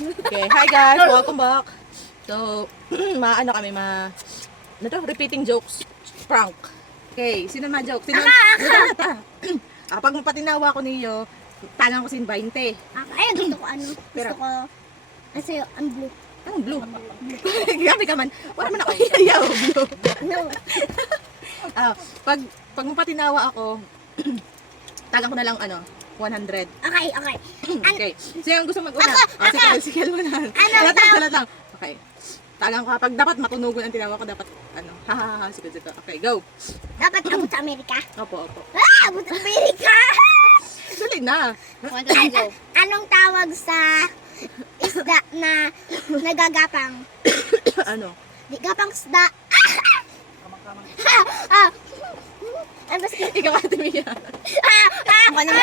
Okay, hi guys, welcome back. So, ano kami, repeating jokes, prank. Okay, sino ma-joke? Sino? Pag mapatinawa ko niyo, tangan ko sin 20. Ay, gusto ko ano. Pero- Gusto ko. Ano sa'yo? Ang blue. Ang blue. Grabe ka man. Wala man ako iyayaw, blue. No. Pag mapatinawa ako, tagan ko na lang 100. Okay, okay. Okay. Sino ang gusto mag-una? Sige muna. Ano Salat lang. Okay. Tagang ko, pag dapat matunugon ang tinawa ko, dapat sige. Okay, go. Dapat abot sa Amerika. Opo. Abot sa Amerika! Dali na. Go. Anong tawag sa isda na nagagapang? Ano? Di gapang isda. Ano ba sige? Ikaw, Ate Mia. Ako naman.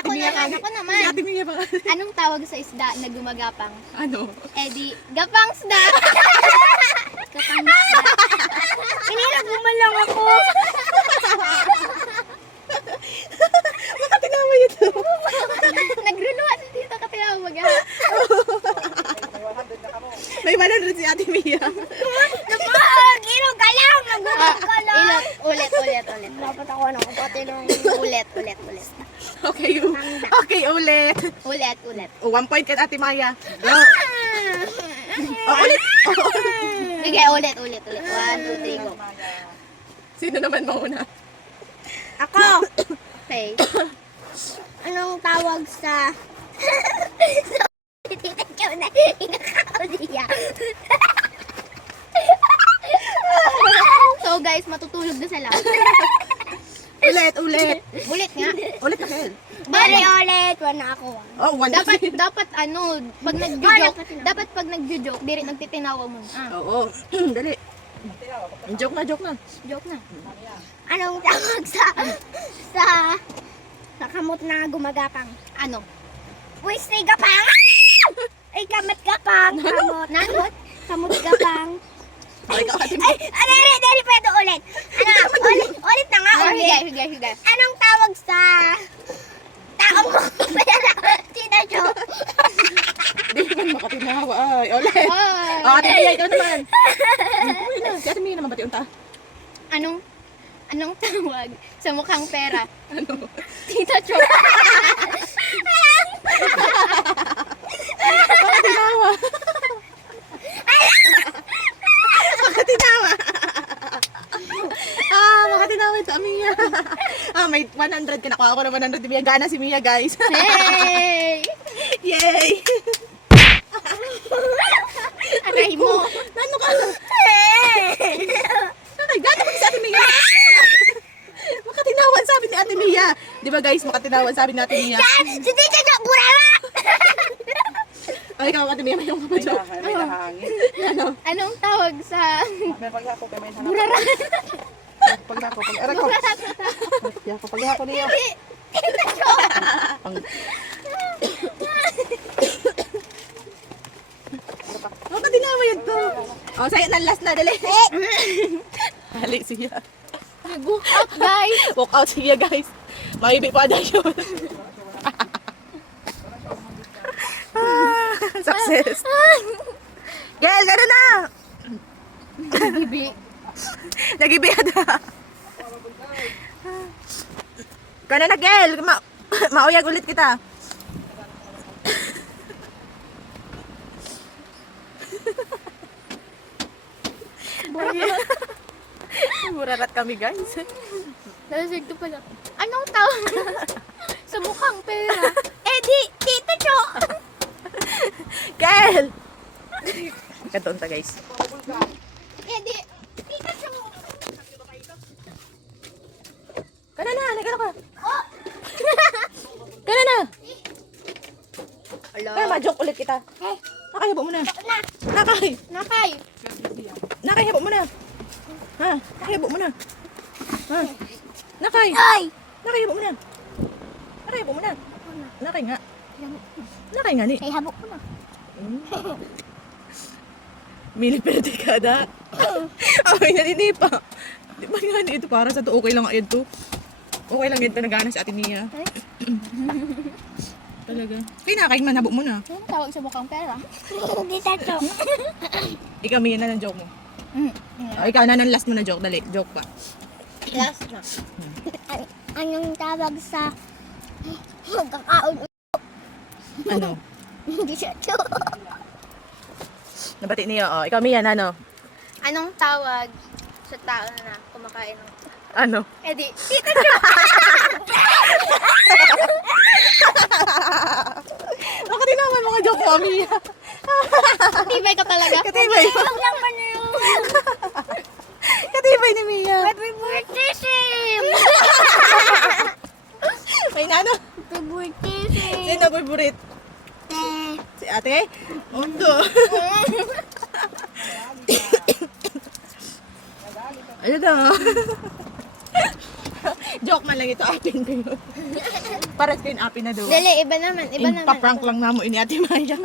Ako naman. Si Ate Mia ba? Anong tawag sa isda na gumagapang? Ano? Eh di, gapang isda! Gapang isda. Inirap mo man lang ako. Makatinawa ito. Nagruluwa si Tita Katiyawag. May 100 si Ate Mia. Ilog ka lang. Nagulat ka lang. Ulit. Dapat ako ano, pati nung Ulit. Okay, ulit. Ulit. 1 point kay Ate Maya. Go. Ulit. Sige, ulit. 1, 2, 3, go. Sino naman mauna? Ako. Okay. Anong tawag sa... Titikaw na inakauliya. So guys, matutulog na sila. Ulit. Ulit nga. Ulit na, Kel. Ulit. Wala ako. Oh, 1 Dapat pag nagjo-joke, pag nagjo-joke, diri nagtitinawa mo. Oo. Dali. Joke na. Joke na. Anong tawag sa kamot na gumagapang? Ano? Wis na gapang! Ay, kamot gapang! Kamot! Kamot gapang! Ay, ikaw, Ate Ay, dari pwede ulit! Ulit na nga, ulit! Higay. Anong tawag sa taong Tita Jo? Di naman makatinawa. Ay, ulit. Ay. Ate Mia, ikaw naman. Uy na, si Ate Mia naman pati unta. Anong tawag sa mukhang pera? Ano? Tita Cho. Makatinawa. Makatinawa ito, Mia. May 100 ka. Nakuha ko na 100. Mia, gana si Mia, guys. Hey! Yay! Aray mo. Ano ka? Ay, gana ko si Ate Mia. Makatinawan sabi ni Ate Mia. Di ba guys, makatinawan sabi ni Ate Mia. Si Tita Jo, burara! Ay, ikaw, Ate Mia, may yung kapadyo. May nahangin. Ano? Anong tawag sa May paghako kay may nahangin. buraran? Paghako. Aray ko. Yan, paghako niya. Makatinawa yun to. Oh, sa'yo na last na, dali. Hali siya. Book up, guys. Walk out siya, guys. Maibi pa na yun. Success. Yes, gano'n na. Bibi. Nagibi na. Gano'n na, Gel. Mauyag ulit kita. Murarat kami, guys. Lasig to pala. Anong tawag sa mukhang pera? Eh di, Tita Jo! Gel! Kantoon ta, guys. Eh di, Tita Jo! Kana na, nagano ka. Kana na. Ala. Kaya ma-joke ulit kita. Nakahibok mo na. Nakay. Nakahibok mo na. Ha? Nakahibok mo na. Ha? Nakay. Ay! Nakahibok mo na. Nakahibok mo na. Nakay nga. Nakay nga ni. Ay, habok ko na. Mili perde kada. Ay, naninipa. Di ba nga ito para sa to? Okay lang nga ito. Okay lang ito. Nagana si Ate Mia. Talaga. Kinakain man, habo mo na. Anong tawag sa mukhang pera? Hindi tato. Ikaw, Mia, na ng joke mo. Ikaw na ng last mo na joke. Dali, joke pa. Last na. Anong tawag sa magkakaon? Ano? Hindi siya to. Nabati niyo. Oh, ikaw, Mia, na ano? Anong tawag sa tao na kumakain ng... Ano? Eh di, Bakit naman mga joke mo, Mia? tibay ka talaga. Katibay. Huwag lang pa na yung Katibay ni Mia. favoritism. May nano. Favoritism. Sino favorite? Si ate? Ondo. Ano daw? Joke man lang ito, apin ko yun. Para kayo apin na daw. Dali, iba naman, iba naman. Paprank lang na mo ini Ate Maya.